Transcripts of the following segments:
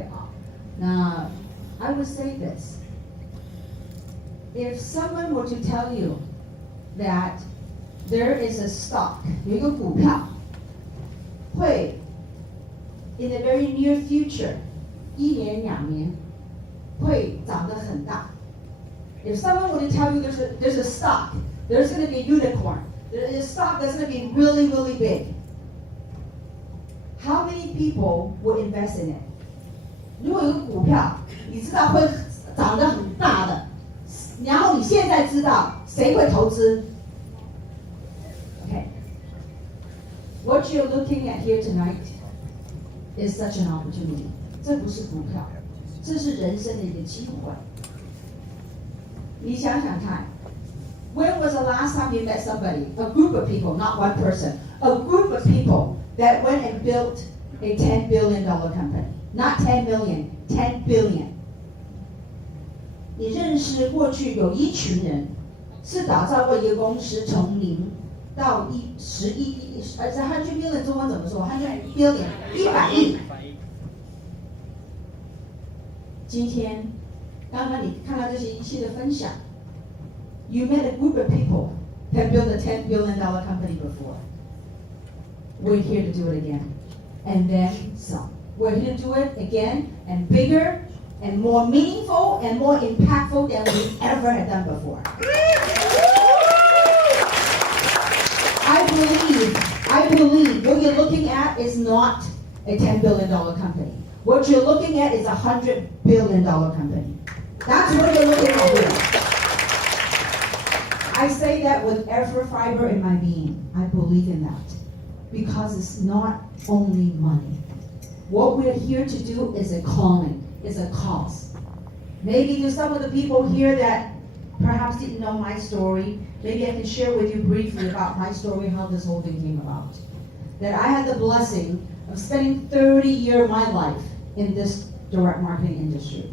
会啊。那 I would say this. If someone were to tell you that there is a stock, 有一个股票会 in the very near future, 1年2年会涨得很大。If someone were to tell you there's a stock, there's going to be a unicorn, there's a stock that's going to be really, really big, how many people would invest in it? 如果有个股票，你知道会涨得很大的，然后你现在知道谁会投资 ？Okay. What you're looking at here tonight is such an opportunity. 这不是股票，这是人生的一个机会。你想想看 ，When was the last time you met somebody, a group of people, not one person, a group of people that went and built a $10 billion company? Not 10 million, 10 billion. 你认识过去有一群人是打造过一个公司从0到11亿，100 billion 中文怎么说？100 billion 100亿。今天，刚刚你看到这些一切的分享 ，You met a group of people that built a $10 billion company before. We're here to do it again, and then some. We're here to do it again and bigger and more meaningful and more impactful than we ever had done before. I believe what you're looking at is not a $10 billion company. What you're looking at is a $100 billion company. That's what you're looking at here. I say that with every fiber in my being. I believe in that. Because it's not only money. What we're here to do is a calling, is a cause. Maybe there's some of the people here that perhaps didn't know my story. Maybe I can share with you briefly about my story, how this whole thing came about. That I had the blessing of spending 30 years of my life in this direct marketing industry.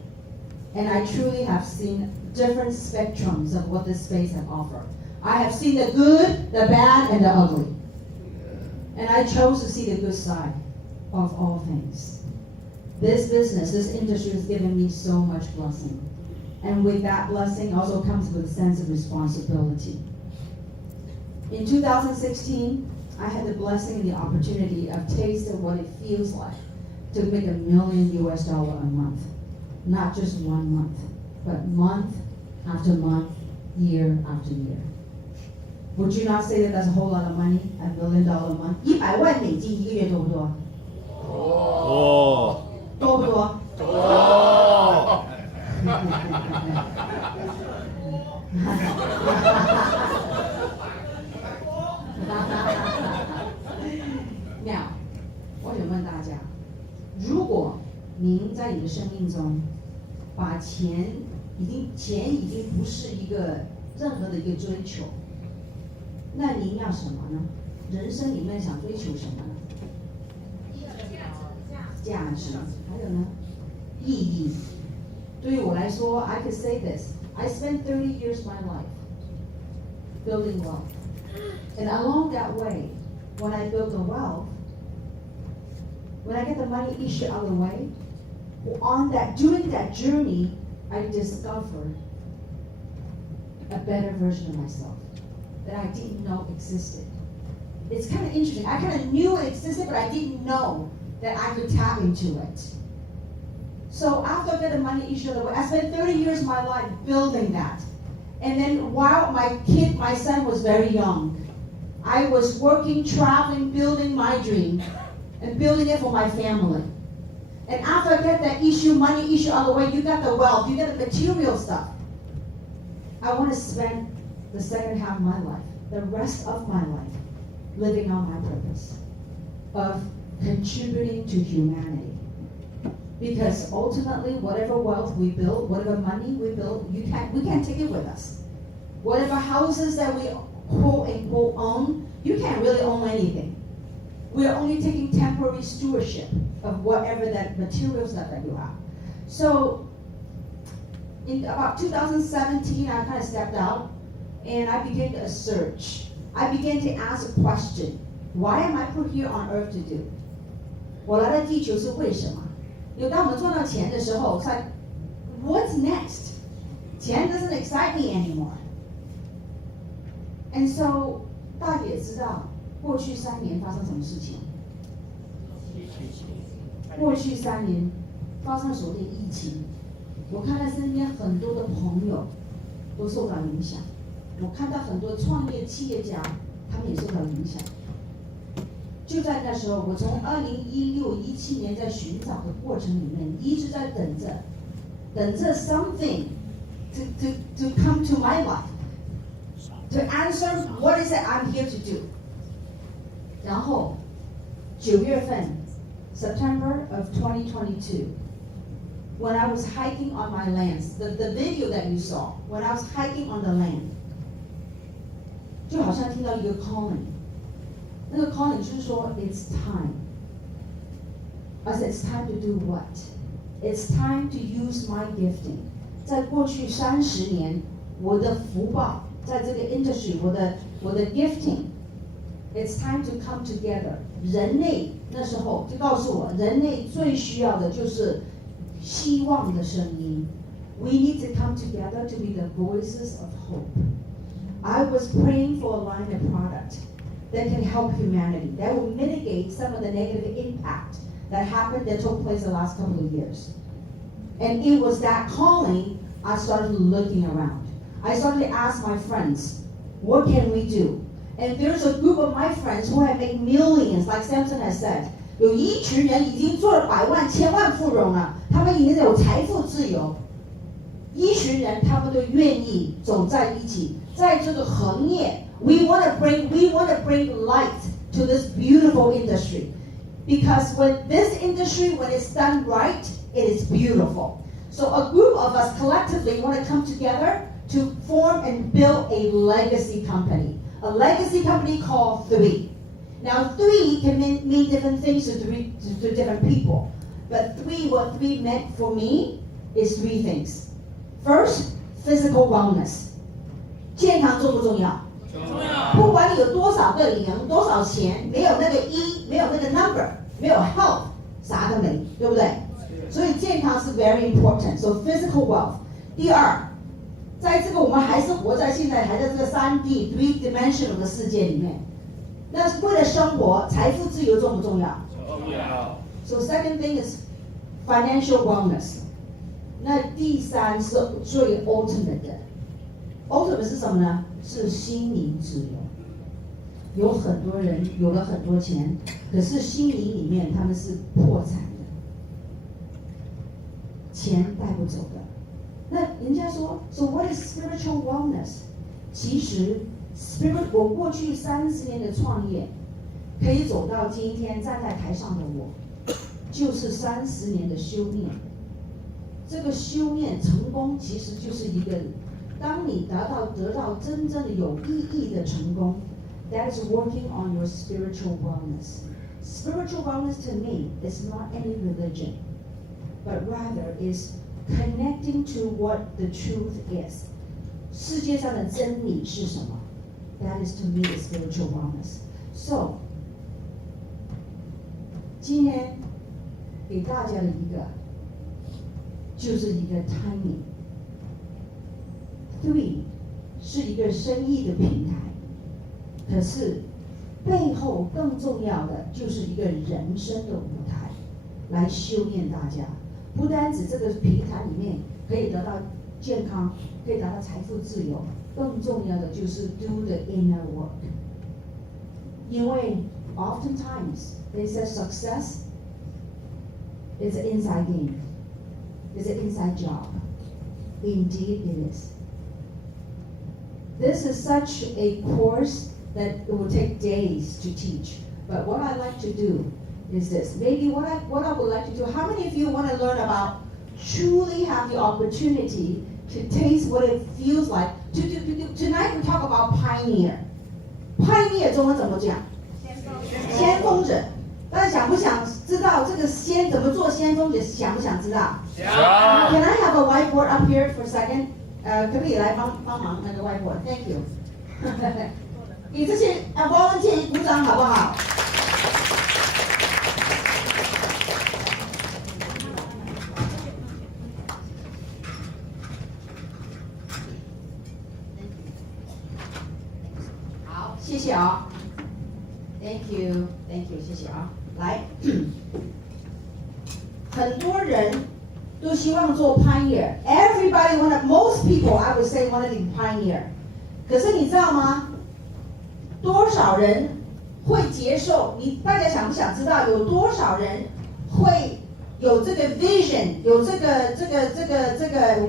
And I truly have seen different spectrums of what this space has offered. I have seen the good, the bad, and the ugly. And I chose to see the good side of all things. This business, this industry has given me so much blessing. And with that blessing also comes with a sense of responsibility. In 2016, I had the blessing and the opportunity of tasting what it feels like to make $1 million a month. Not just 1 month, but month after month, year after year. Would you not say that that's a whole lot of money? $1 million a month? 100万美金一个月多不多？多不多？Now， 我想问大家，如果您在你的生命中把钱已经不是一个任何的一个追求，那您要什么呢？人生里面想追求什么呢？价值，还有呢？意义。对于我来说 I could say this. I spent 30 years of my life building wealth. And along that way, when I built the wealth, when I get the money issue out of the way, during that journey, I discovered a better version of myself that I didn't know existed. It's kind of interesting. I kind of knew it existed, but I didn't know that I could tap into it. So after I got the money issue out of the way, I spent 30 years of my life building that. And then while my son was very young, I was working, traveling, building my dream, and building it for my family. And after I get that money issue out of the way, you got the wealth, you got the material stuff. I want to spend the second half of my life, the rest of my life, living on my purpose of contributing to humanity. Because ultimately, whatever wealth we build, whatever money we build, we can't take it with us. Whatever houses that we quote unquote own, you can't really own anything. We're only taking temporary stewardship of whatever that material stuff that you have. So in about 2017, I kind of stepped out and I began a search. I began to ask a question. Why am I put here on earth to do? 我来到地球是为什么？当我们赚到钱的时候 ，it's like what's next？ 钱 doesn't excite me anymore. And so 大姐知道过去3年发生什么事情？过去3年发生了所谓的疫情，我看到身边很多的朋友都受到影响，我看到很多创业企业家他们也受到影响。就在那时候，我从2016、17年在寻找的过程里面，一直在等着 something to come to my life, to answer what is it I'm here to do. 然后9月份 September of 2022, when I was hiking on my lands, the video that you saw, when I was hiking on the land, 就好像听到一个 calling， 那个 calling 就是说 it's time. I said it's time to do what? It's time to use my gifting. 在过去30年，我的福报在这个 industry， 我的 gifting。It's time to come together. 人类那时候就告诉我，人类最需要的就是希望的声音。We need to come together to be the voices of hope. I was praying for a line of product that can help humanity, that will mitigate some of the negative impact that took place the last couple of years. And it was that calling, I started looking around. I started to ask my friends, what can we do? And there's a group of my friends who have made millions, like Samson has said. 有一群人已经做了百万、千万富翁了，他们已经有财富自由。一群人，他们都愿意走在一起，在这个行业 we want to bring light to this beautiful industry. Because when this industry, when it's done right, it is beautiful. So a group of us collectively want to come together to form and build a legacy company. A legacy company called 3. Now 3 can mean different things to different people. But what 3 meant for me is 3 things. First, physical wellness. 健康重不重要？重要。不管你有多少个零，多少钱，没有那个1，没有那个 number， 没有 health， 啥都没，对不对？所以健康是 very important. So physical wealth. 第二，在这个我们还是活在现在还在这个3D three-dimensional 的世界里面，那为了生活，财富自由重不重要？重要。So second thing is financial wellness. 那第3是最 ultimate 的 ，ultimate 是什么呢？是心灵自由。有很多人有了很多钱，可是心灵里面他们是破产的，钱带不走的。那人家说 ，So what is spiritual wellness？ 其实 我过去30年的创业，可以走到今天站在台上的我，就是30年的修炼。这个修炼成功其实就是一个，当你得到真正的有意义的成功 ，that is working on your spiritual wellness. Spiritual wellness to me is not any religion, but rather is connecting to what the truth is. 世界上的真理是什么 ？That is to me the spiritual wellness. So， 今天给大家的一个，就是一个 timing。3是一个生意的平台，可是背后更重要的就是一个人生的舞台，来修炼大家。不单指这个平台里面可以得到健康，可以达到财富自由，更重要的就是 do the inner work。因为 oftentimes they say success is an inside game, is an inside job. Indeed it is. This is such a course that it will take days to teach. But what I like to do is this. Maybe what I would like to do, how many of you want to learn about, truly have the opportunity to taste what it feels like? Tonight we talk about pioneer. Pioneer 中文怎么讲？先锋者。大家想不想知道这个怎么做先锋者？想不想知道？想。Can I have a whiteboard up here for a second? 可不可以来帮忙那个 whiteboard? Thank you. 给这些volunteer 鼓掌好不好？谢谢啊。Thank you, thank you， 谢谢啊。来，很多人都希望做 pioneer. Everybody wanted, most people I would say wanted to be pioneer. 可是你知道吗？多少人会接受？大家想不想知道有多少人会有这个 vision， 有这个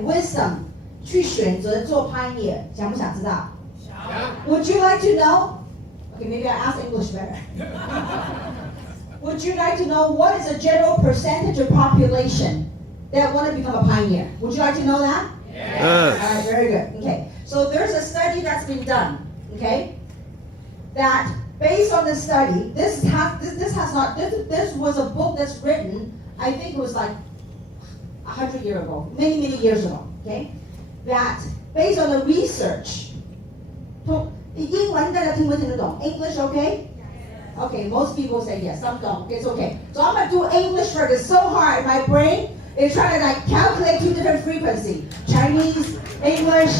wisdom 去选择做 pioneer？ 想不想知道？想。Would you like to know? Okay, maybe I ask English better. Would you like to know what is the general percentage of population that want to become a pioneer? Would you like to know that? Yes. All right, very good. Okay, so there's a study that's been done. Okay, that based on the study, this was a book that's written. I think it was like 100 years ago, many years ago. Okay, that based on the research. 英文大家听不听得懂 ？English okay? Okay, most people say yes, some don't. It's okay. So I'm gonna do English first. It's so hard. My brain is trying to like calculate two different frequencies: Chinese, English.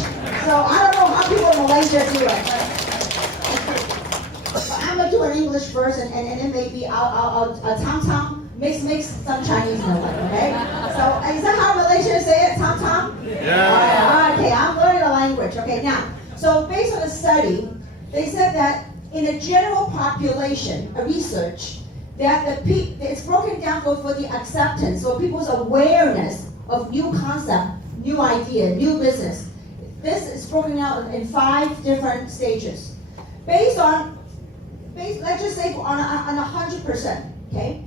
So I don't know how people in Malaysia do it. But I'm gonna do an English first, and then maybe I'll Tom mix some Chinese in it. Okay? So is that how Malaysians say it? Tom? Yeah. Okay, I'm learning a language. Okay, now. So based on a study, they said that in a general population, a research, that it's broken down for the acceptance, so people's awareness of new concept, new idea, new business. This is broken out in 5 different stages. Let's just say on 100%, okay?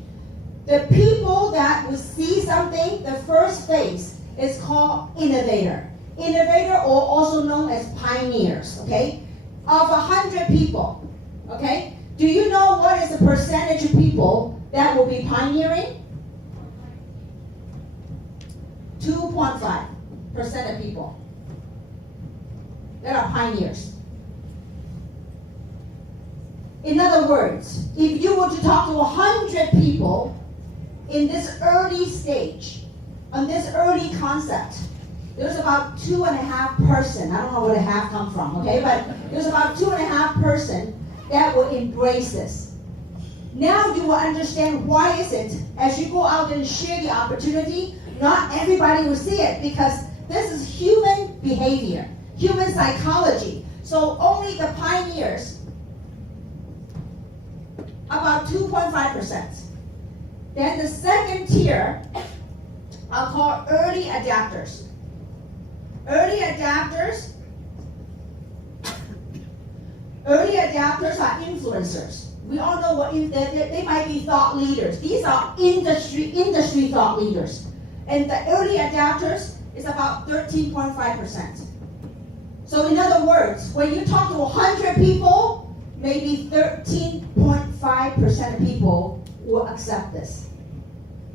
The people that will see something, the first phase is called innovator. Innovator, or also known as pioneers, okay? Of 100 people, okay? Do you know what is the percentage of people that will be pioneering? 2.5% of people that are pioneers. In other words, if you were to talk to 100 people in this early stage, on this early concept, there's about 2.5%. I don't know where the half come from, okay? But there's about 2.5% that will embrace this. Now you will understand why is it, as you go out and share the opportunity, not everybody will see it, because this is human behavior, human psychology. So only the pioneers, about 2.5%. Then the second tier are called early adapters. Early adapters are influencers. We all know what they might be thought leaders. These are industry thought leaders. And the early adapters is about 13.5%. So in other words, when you talk to 100 people, maybe 13.5% of people will accept this.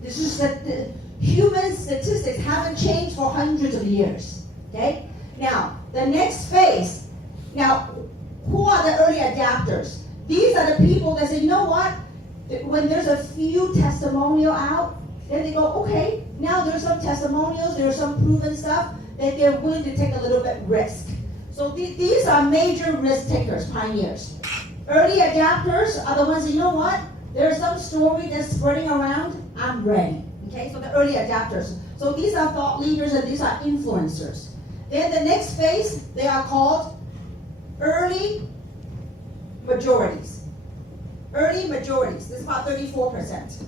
This is the human statistics haven't changed for hundreds of years. Okay? Now, the next phase. Now, who are the early adapters? These are the people that say, you know what? When there's a few testimonial out, then they go, okay, now there's some testimonials, there's some proven stuff, that they're willing to take a little bit risk. So these are major risk takers, pioneers. Early adapters are the ones that, you know what? There's some story that's spreading around, I'm ready. Okay, so the early adapters. So these are thought leaders and these are influencers. Then the next phase, they are called early majorities. Early majorities, this is about 34%.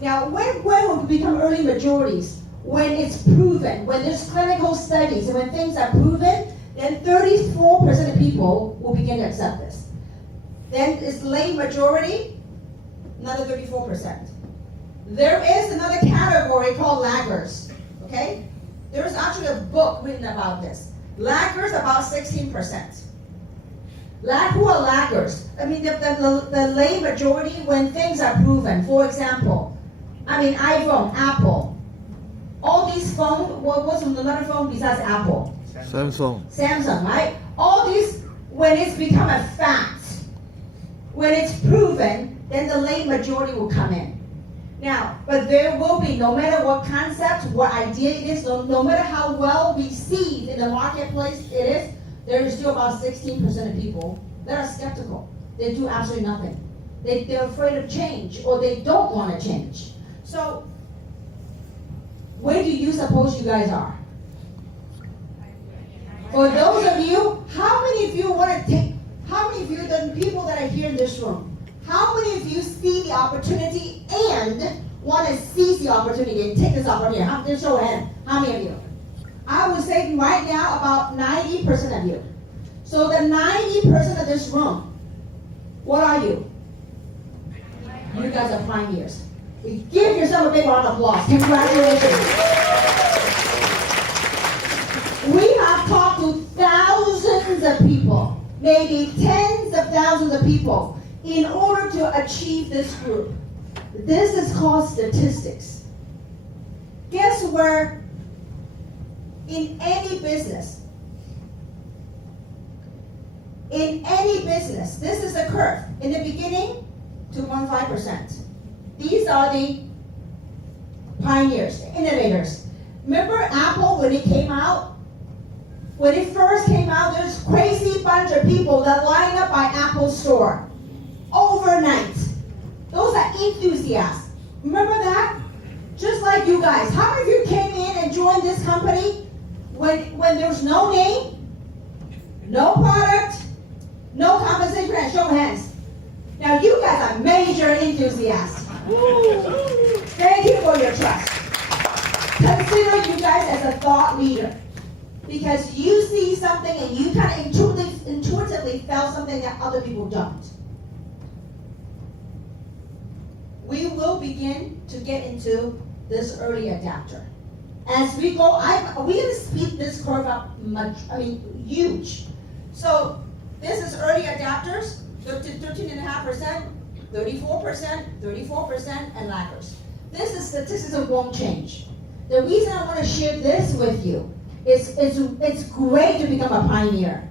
Now, when will we become early majorities? When it's proven, when there's clinical studies, and when things are proven, then 34% of people will begin to accept this. Then it's late majority, another 34%. There is another category called laggers, okay? There's actually a book written about this. Laggers, about 16%. Who are laggers? I mean, the late majority when things are proven. For example, iPhone, Apple. All these phones, what's another phone besides Apple? Samsung, right? All these, when it's become a fact, when it's proven, then the late majority will come in. Now, but there will be, no matter what concept, what idea it is, no matter how well received in the marketplace it is, there is still about 16% of people that are skeptical. They do absolutely nothing. They're afraid of change, or they don't want to change. So, where do you suppose you guys are? For those of you, how many of you want to take, how many of you, the people that are here in this room, how many of you see the opportunity and want to seize the opportunity and take this opportunity? Just show a hand. How many of you? I would say right now about 90% of you. So the 90% of this room, what are you? You guys are pioneers. Give yourself a big round of applause. Congratulations. We have talked to thousands of people, maybe tens of thousands of people, in order to achieve this group. This is called statistics. Guess where? In any business, this is the curve. In the beginning, 2.5%. These are the pioneers, the innovators. Remember Apple when it came out? When it first came out, there's a crazy bunch of people that lined up by Apple store overnight. Those are enthusiasts. Remember that? Just like you guys. How many of you came in and joined this company when there's no name, no product, no compensation, and show of hands? Now you guys are major enthusiasts. Thank you for your trust. Consider you guys as a thought leader, because you see something and you kind of intuitively felt something that other people don't. We will begin to get into this early adapter. As we go, we're going to speed this curve up huge. So this is early adapters, 13.5%, 34%, 34%, and laggers. This is statistics that won't change. The reason I want to share this with you is it's great to become a pioneer.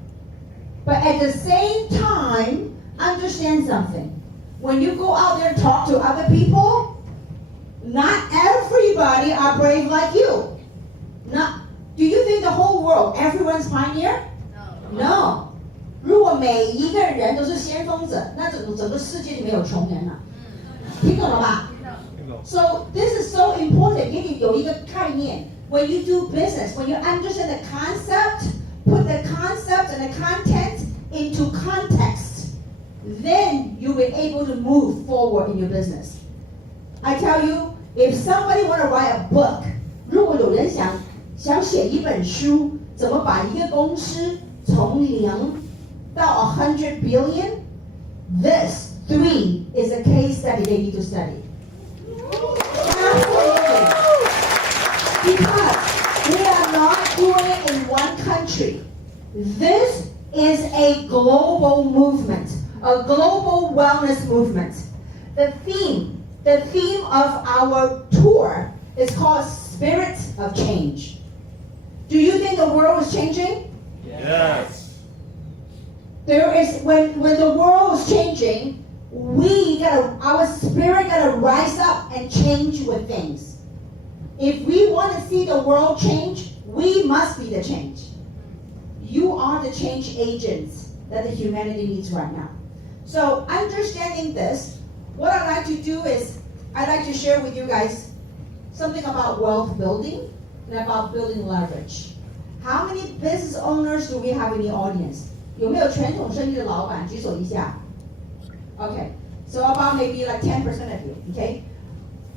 But at the same time, understand something. When you go out there and talk to other people, not everybody are brave like you. Do you think the whole world, everyone's pioneer? No. 如果每一个人都是先锋者，那整个世界就没有穷人了。听懂了吧？ So this is so important. 给你有一个概念。When you do business, when you understand the concept, put the concept and the content into context, then you'll be able to move forward in your business. I tell you, if somebody want to write a book, 如果有人想写一本书，怎么把一个公司从0到100 billion, this 3 is a case study they need to study. Absolutely. Because we are not doing it in one country. This is a global movement, a global wellness movement. The theme of our tour is called Spirit of Change. Do you think the world is changing? Yes. There is when the world is changing, our spirit gotta rise up and change with things. If we want to see the world change, we must be the change. You are the change agents that the humanity needs right now. So understanding this, what I'd like to do is I'd like to share with you guys something about wealth building and about building leverage. How many business owners do we have in the audience? 有没有传统生意的老板举手一下 Okay, so about maybe like 10% of you, okay?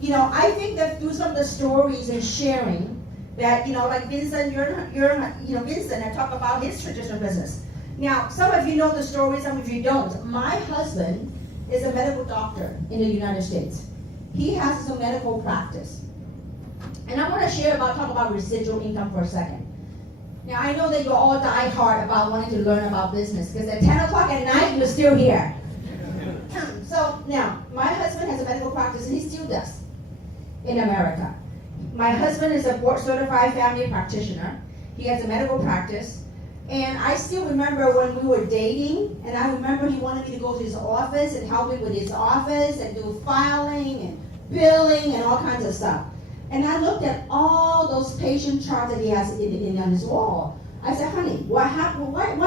You know, I think that through some of the stories and sharing that, like Vincent, Vincent had talked about his traditional business. Now, some of you know the story, some of you don't. My husband is a medical doctor in the United States. He has his own medical practice. And I want to talk about residual income for a second. Now, I know that you're all die hard about wanting to learn about business, because at 10 o'clock at night, you're still here. So now, my husband has a medical practice, and he still does in America. My husband is a board-certified family practitioner. He has a medical practice. And I still remember when we were dating, and I remember he wanted me to go to his office and help him with his office and do filing and billing and all kinds of stuff. And I looked at all those patient charts that he has on his wall. I said, honey, why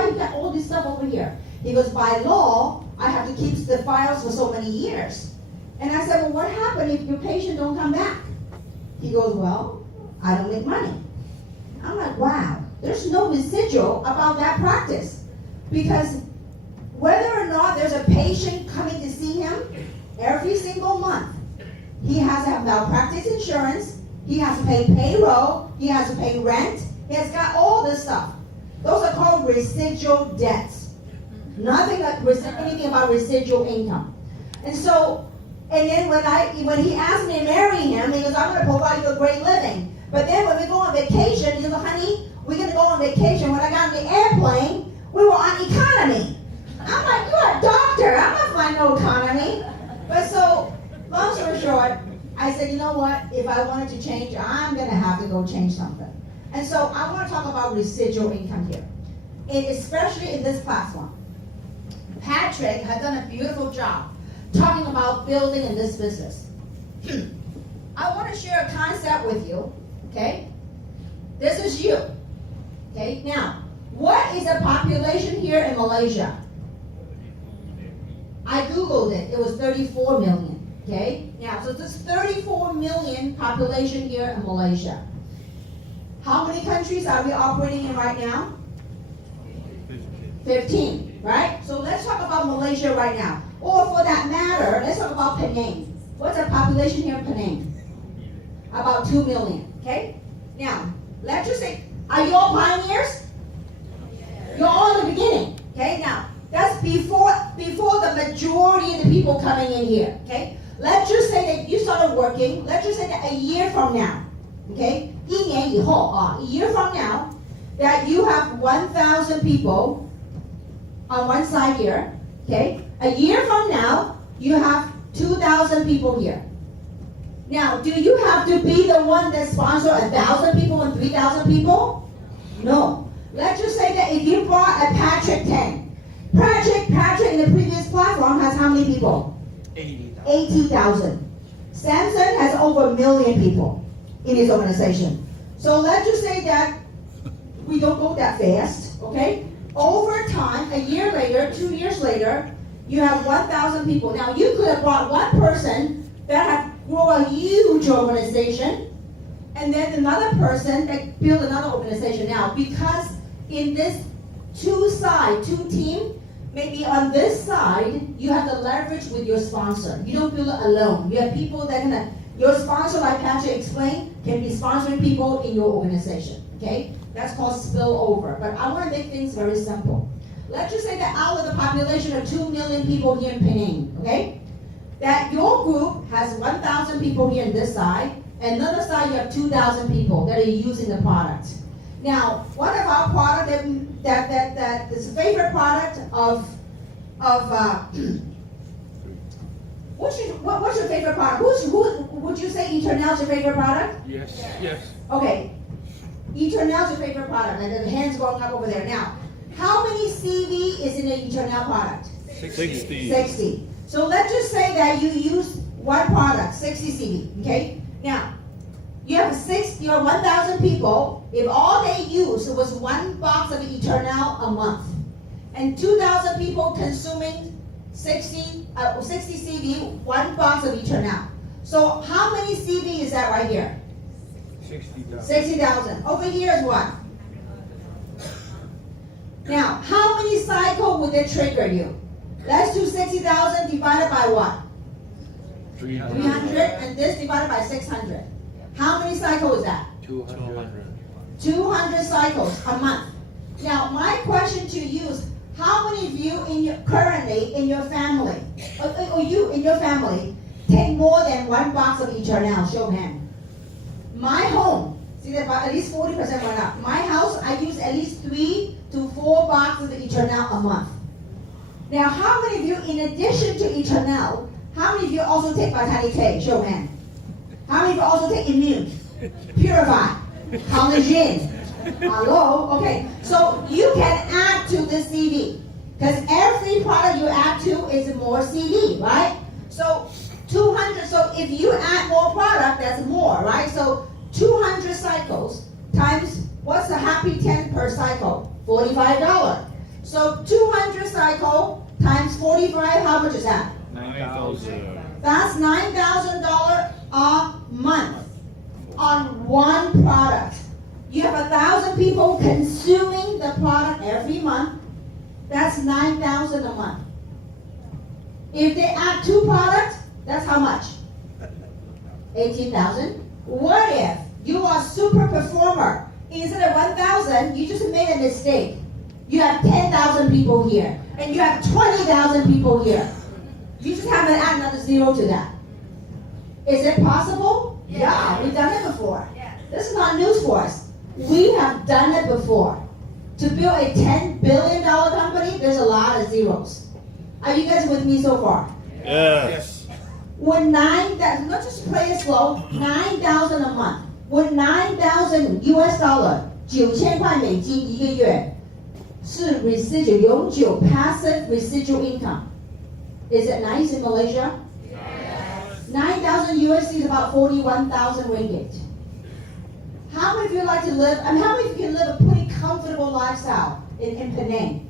you got all this stuff over here? He goes, by law, I have to keep the files for so many years. And I said, well, what happens if your patient don't come back? He goes, well, I don't make money. I'm like, wow, there's no residual about that practice. Because whether or not there's a patient coming to see him, every single month, he has to have malpractice insurance, he has to pay payroll, he has to pay rent, he has got all this stuff. Those are called residual debts. Nothing like anything about residual income. And so, and then when he asked me to marry him, he goes, I'm going to provide you a great living. But then when we go on vacation, he goes, honey, we're going to go on vacation. When I got on the airplane, we were on economy. I'm like, you're a doctor. I'm not flying no economy. But so, long story short, I said, you know what? If I wanted to change, I'm going to have to go change something. And so I want to talk about residual income here, and especially in this platform. Patrick has done a beautiful job talking about building in this business. I want to share a concept with you, okay? This is you, okay? Now, what is the population here in Malaysia? I Googled it. It was 34 million, okay? Now, so there's 34 million population here in Malaysia. How many countries are we operating in right now? 15, right? So let's talk about Malaysia right now. Or for that matter, let's talk about Penang. What's the population here in Penang? About 2 million, okay? Now, let's just say, are you all pioneers? You're all in the beginning, okay? Now, that's before the majority of the people coming in here, okay? Let's just say that you started working, let's just say that a year from now, okay? 1年以后, a year from now, that you have 1,000 people on one side here, okay? A year from now, you have 2,000 people here. Now, do you have to be the one that sponsor 1,000 people and 3,000 people? No. Let's just say that if you brought a Patrick 10, Patrick in the previous platform has how many people? 80,000. Samson has over 1 million people in his organization. So let's just say that we don't go that fast, okay? Over time, a year later, 2 years later, you have 1,000 people. Now, you could have brought one person that had grown a huge organization, and then another person that built another organization. Now, because in this two team, maybe on this side, you have the leverage with your sponsor. You don't build it alone. You have people that your sponsor, like Patrick explained, can be sponsoring people in your organization, okay? That's called spillover. But I want to make things very simple. Let's just say that out of the population of 2 million people here in Penang, okay? That your group has 1,000 people here on this side, and another side you have 2,000 people that are using the product. Now, one of our product that is a favorite product of what's your favorite product? Who would you say Eternal's your favorite product? Yes. Yes. Okay, Eternal's your favorite product, and the hands going up over there. Now, how many CV is in the Eternal product? 60. 60. So let's just say that you use one product, 60 CV. Okay. Now, you have 1,000 people. If all they use was one box of Eternal a month, and 2,000 people consuming 60 CV, one box of Eternal. So how many CV is that right here? 60,000. 60,000. Over here is what? Now, how many cycles would it trigger you? Let's do 60,000 divided by what? 300. 300, and this divided by 600. How many cycles is that? 200. 200 cycles a month. Now, my question to you is, how many of you currently in your family, or you in your family, take more than one box of Eternal? Show of hand. My home, see that at least 40% went up. My house, I use at least 3 to 4 boxes of Eternal a month. Now, how many of you, in addition to Eternal, how many of you also take Vitality? Show of hand. How many of you also take Immune, Purify, Collagen? Hello? Okay, so you can add to this CV, because every product you add to is more CV, right? So 200, so if you add more product, that's more, right? So 200 cycles times, what's the happy 10 per cycle? $45. So 200 cycle times 45, how much is that? 9,000. That's $9,000 a month on one product. You have 1,000 people consuming the product every month. That's 9,000 a month. If they add 2 products, that's how much? 18,000. What if you are a super performer? Instead of 1,000, you just made a mistake. You have 10,000 people here, and you have 20,000 people here. You just have to add another 0 to that. Is it possible? Yeah, we've done it before. This is not news for us. We have done it before. To build a $10 billion company, there's a lot of zeros. Are you guys with me so far? Yes. With 9,000, let's just play it slow. 9,000 a month. With 9,000 US dollar, 9,000块美金一个月，是 residual 永久 passive residual income. Is it nice in Malaysia? Yes. 9,000 USD is about 41,000 ringgit. How many of you like to live? I mean, how many of you can live a pretty comfortable lifestyle in Penang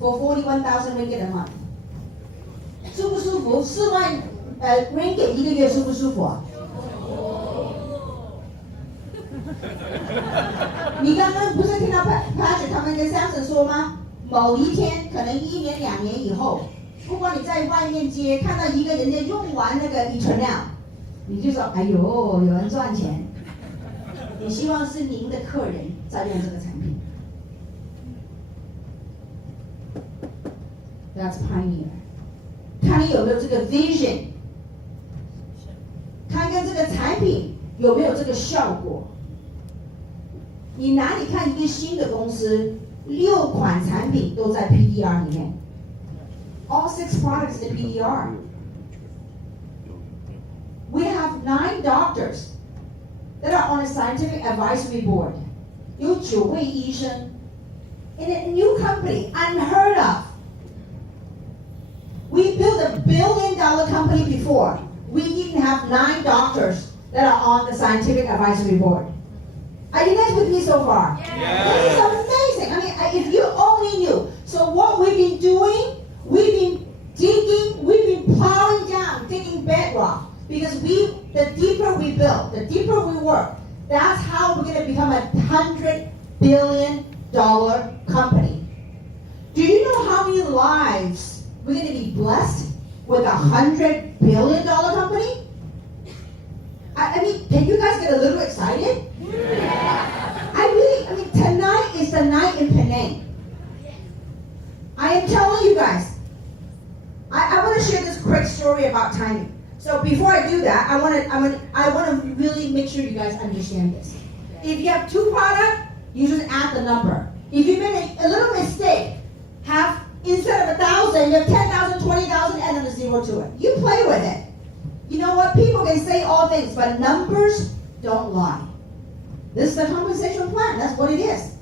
for 41,000 ringgit a month? 舒不舒服？4万ringgit 一个月舒不舒服啊？你刚刚不是听到 Patrick 他们跟 Samson 说吗？某一天，可能1年2年以后，不管你在外面街看到一个人家用完那个储量，你就说：“哎呦，有人赚钱。”你希望是您的客人在用这个产品。That's pioneer。看你有没有这个 vision， 看看这个产品有没有这个效果。你哪里看一个新的公司，6款产品都在 PDR 里面 ，all 6 products in PDR。We have 9 doctors that are on a scientific advisory board. 有9位医生 in a new company, unheard of. We built a $1 billion company before. We didn't have 9 doctors that are on the scientific advisory board. Are you guys with me so far? Yeah. This is amazing. I mean, if you only knew. So what we've been doing, we've been digging, we've been plowing down, digging bedrock. Because the deeper we build, the deeper we work, that's how we're going to become a $100 billion company. Do you know how many lives we're going to be blessed with a $100 billion company? I mean, can you guys get a little excited? I mean, tonight is the night in Penang. I am telling you guys, I want to share this quick story about timing. So before I do that, I want to really make sure you guys understand this. If you have 2 products, you just add the number. If you made a little mistake, instead of 1,000, you have 10,000, 20,000, add another 0 to it. You play with it. You know what? People can say all things, but numbers don't lie. This is the compensation plan. That's what it is.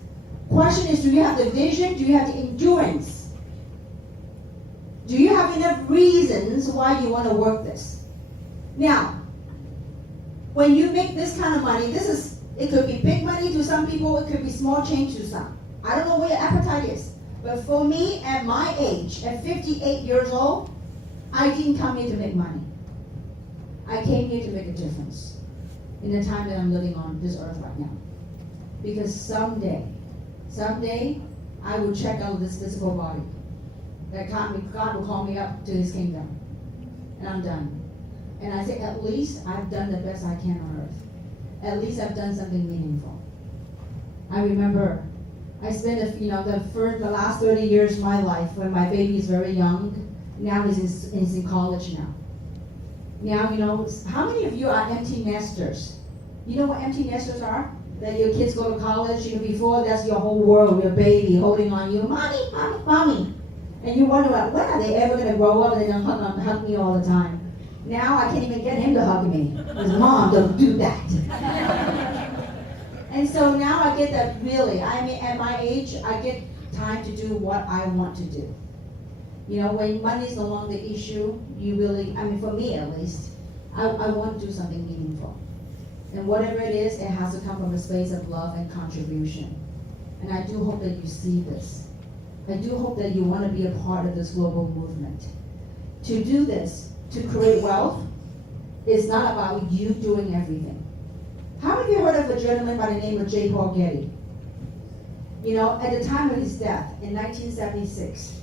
Question is, do you have the vision? Do you have the endurance? Do you have enough reasons why you want to work this? Now, when you make this kind of money, it could be big money to some people, it could be small change to some. I don't know what your appetite is. But for me, at my age, at 58 years old, I didn't come here to make money. I came here to make a difference in the time that I'm living on this earth right now. Because someday, I will check out this physical body. That God will call me up to His kingdom. And I'm done. And I say, at least I've done the best I can on earth. At least I've done something meaningful. I remember I spent the last 30 years of my life when my baby is very young. Now he's in college now. Now, how many of you are empty nesters? You know what empty nesters are? That your kids go to college, before that's your whole world, your baby holding on you, mommy, mommy, mommy. And you wonder, when are they ever going to grow up and they're going to hug me all the time? Now I can't even get him to hug me. Because Mom, don't do that. And so now I get that really, at my age, I get time to do what I want to do. When money is no longer the issue, you really, for me at least, I want to do something meaningful. And whatever it is, it has to come from a space of love and contribution. And I do hope that you see this. I do hope that you want to be a part of this global movement. To do this, to create wealth, is not about you doing everything. How many of you heard of a gentleman by the name of J. Paul Getty? You know, at the time of his death in 1976,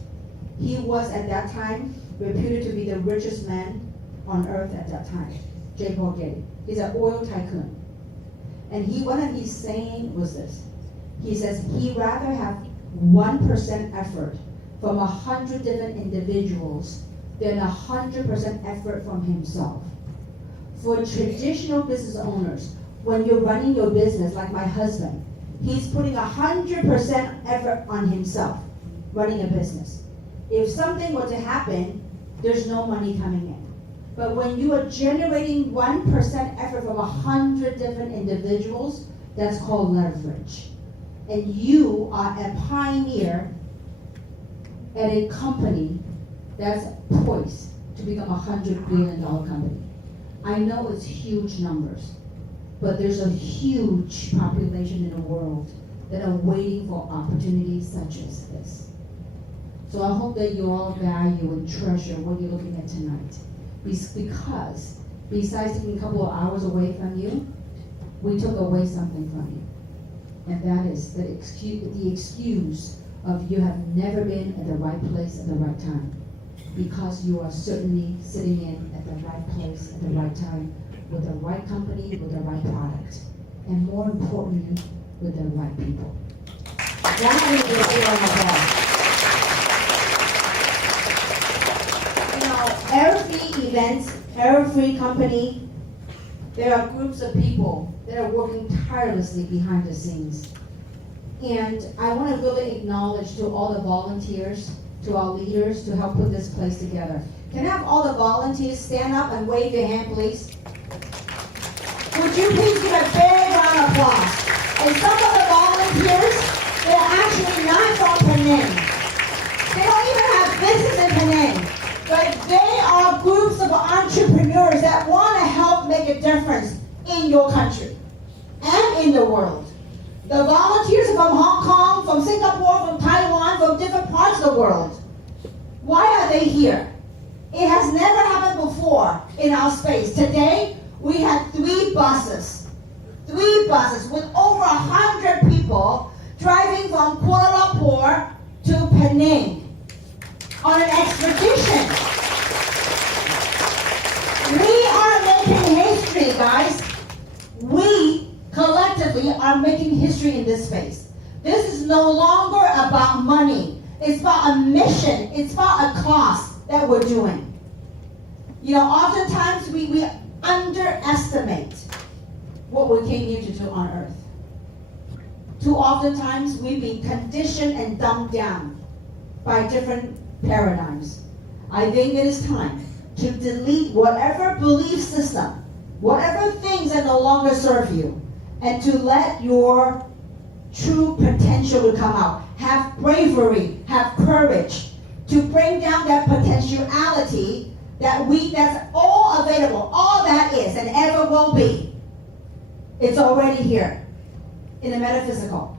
he was at that time reputed to be the richest man on earth at that time. J. Paul Getty. He's an oil tycoon. And one of his saying was this. He says he'd rather have 1% effort from 100 different individuals than 100% effort from himself. For traditional business owners, when you're running your business, like my husband, he's putting 100% effort on himself, running a business. If something were to happen, there's no money coming in. But when you are generating 1% effort from 100 different individuals, that's called leverage. And you are a pioneer at a company that's poised to become a $100 billion company. I know it's huge numbers, but there's a huge population in the world that are waiting for opportunities such as this. So I hope that you all value and treasure what you're looking at tonight. Because besides taking a couple of hours away from you, we took away something from you. And that is the excuse of you have never been at the right place at the right time. Because you are certainly sitting in at the right place at the right time, with the right company, with the right product, and more importantly, with the right people. That's going to be a big on the ball. You know, every event, every company, there are groups of people that are working tirelessly behind the scenes. And I want to really acknowledge to all the volunteers, to our leaders, to help put this place together. Can I have all the volunteers stand up and wave your hand, please? Would you please give a big round of applause? And some of the volunteers, they're actually not from Penang. They don't even have business in Penang. But they are groups of entrepreneurs that want to help make a difference in your country and in the world. The volunteers are from Hong Kong, from Singapore, from Taiwan, from different parts of the world. Why are they here? It has never happened before in our space. Today, we had 3 buses with over 100 people driving from Kuala Lumpur to Penang on an expedition. We are making history, guys. We collectively are making history in this space. This is no longer about money. It's about a mission. It's about a cause that we're doing. You know, oftentimes we underestimate what we came here to do on earth. Too oftentimes we've been conditioned and dumbed down by different paradigms. I think it is time to delete whatever belief system, whatever things that no longer serve you, and to let your true potential to come out. Have bravery, have courage to bring down that potentiality that's all available, all that is and ever will be. It's already here in the metaphysical.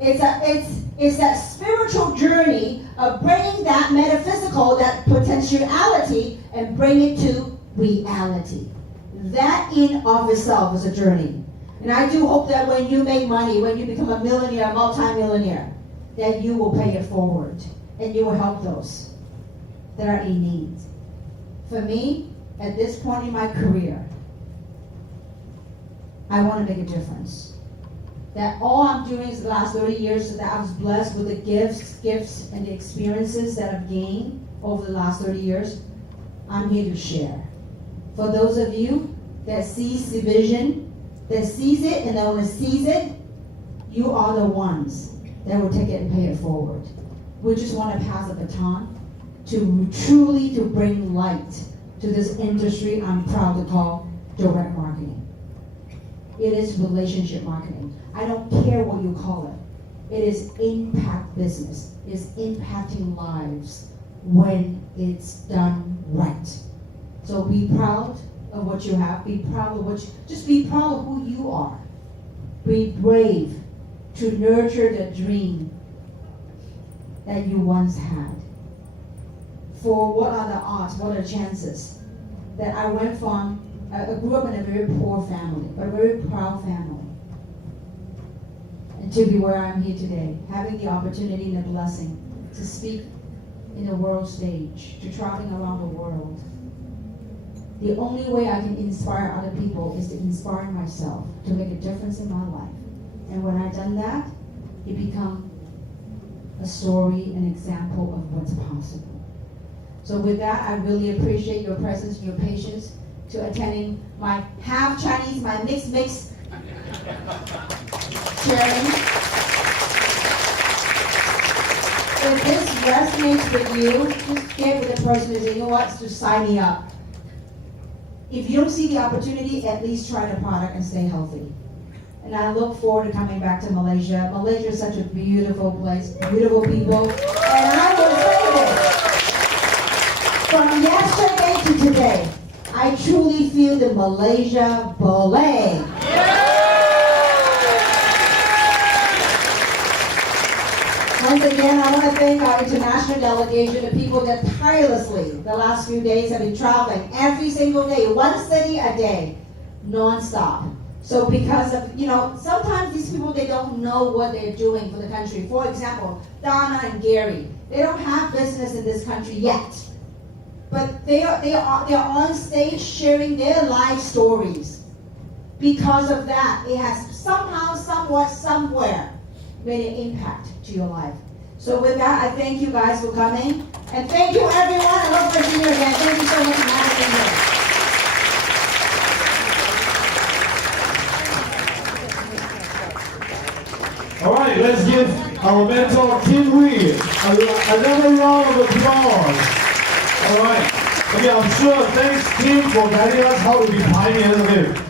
It's that spiritual journey of bringing that metaphysical, that potentiality, and bring it to reality. That in of itself is a journey. And I do hope that when you make money, when you become a millionaire, a multi-millionaire, that you will pay it forward and you will help those that are in need. For me, at this point in my career, I want to make a difference. That all I'm doing is the last 30 years that I was blessed with the gifts and the experiences that I've gained over the last 30 years, I'm here to share. For those of you that sees the vision, that sees it and that want to seize it, you are the ones that will take it and pay it forward. We just want to pass a baton to truly to bring light to this industry I'm proud to call direct marketing. It is relationship marketing. I don't care what you call it. It is impact business. It is impacting lives when it's done right. So be proud of what you have. Be proud of just be proud of who you are. Be brave to nurture the dream that you once had. For what are the odds, what are the chances that I grew up in a very poor family, but a very proud family. And to be where I am here today, having the opportunity and the blessing to speak in the world stage, to traveling around the world. The only way I can inspire other people is to inspire myself, to make a difference in my life. And when I've done that, it becomes a story, an example of what's possible. So with that, I really appreciate your presence and your patience to attending my half Chinese, my mixed sharing. If this resonates with you, just get with the person and say, you know what, just sign me up. If you don't see the opportunity, at least try the product and stay healthy. And I look forward to coming back to Malaysia. Malaysia is such a beautiful place, beautiful people. And I will say this, from yesterday to today, I truly feel the Malaysia Boleh. Once again, I want to thank our international delegation, the people that tirelessly, the last few days, have been traveling every single day, one city a day, non-stop. So because of, sometimes these people, they don't know what they're doing for the country. For example, Donna and Gary, they don't have business in this country yet. But they're on stage sharing their life stories. Because of that, it has somehow, somewhat, somewhere made an impact to your life. So with that, I thank you guys for coming. And thank you everyone. I hope to see you again. Thank you so much for having me. All right, let's give our mentor, Tim Reed, another round of applause. All right. Okay, I'm sure thanks, Tim, for guiding us how to be pioneers. Okay.